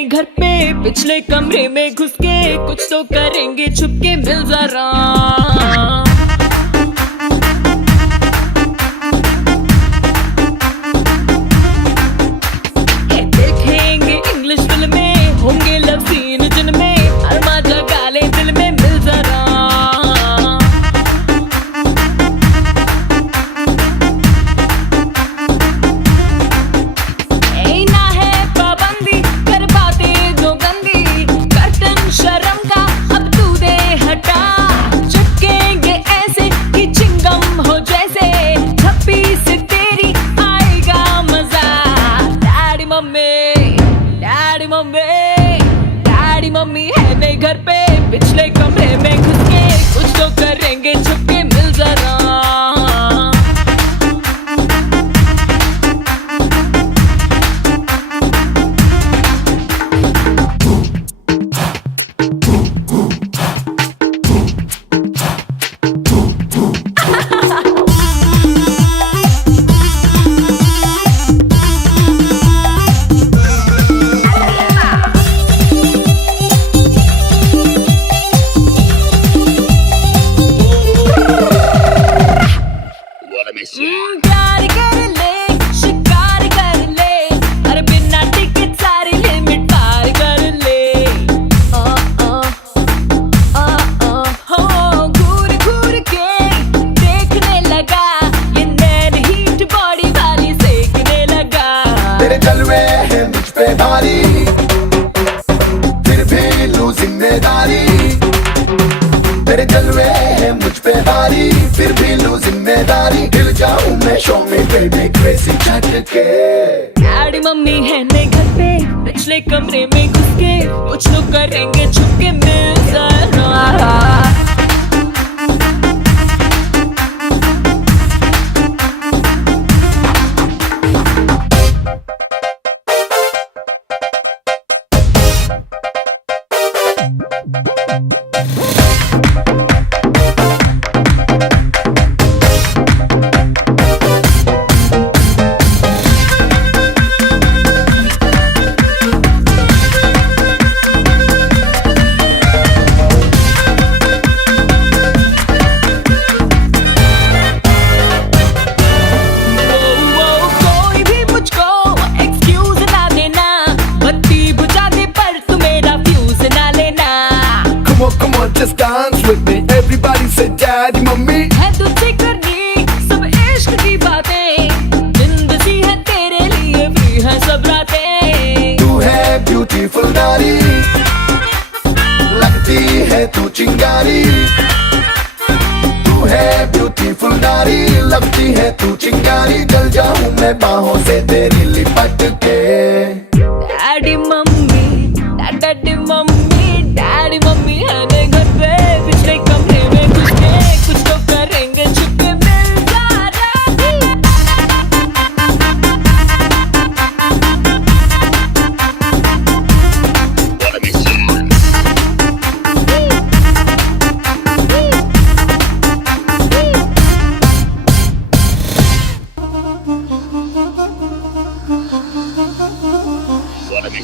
नए घर पे पिछले कमरे में घुस के कुछ तो करेंगे छुपके मिल जरा। देखेंगे इंग्लिश फिल्में, होंगे लव सीन जिनमें अरमा जगा ले दिल में मिल जरा। डैडी मम्मी है नए घर पे पिछले कमरे में घुस के कुछ तो करेंगे छुपके मिल जरा। प्यार कर ले, शिकार कर ले, अरे बिना टिकट सारी लिमिट पार कर ले। हो घूर घूर के देखने लगा, ये नैन हीट बॉडी वाली सेकने लगा। तेरे जलवे हैं मुझ पे भारी, फिर भी लूं जिम्मेदारी। तेरे जलवे हैं मुझ पे भारी, फिर भी लूं जिम्मेदारी। हिल जाऊं मैं शो में बेबी क्रेजी झटके। डैडी मम्मी है नए घर पे पिछले कमरे में घुस के कुछ तो करेंगे छुपके मिल जरा। Come on, just dance with me. Everybody say daddy, mummy. है तुझसे करनी सब इश्क की बातें, जिंदगी है तेरे लिए फ्री है सब रातें। तू है ब्यूटीफुल नारी, लगती है तू चिंगारी। तू है ब्यूटीफुल नारी, लगती है तू चिंगारी। जल जाऊं मैं बाहों से तेरी लिपट के। Daddy mummy, daddy mummy, daddy mummy है नए घर पे पिछले कमरे में घुस के कुछ तो करेंगे छुपके मिल जरा। Wanna be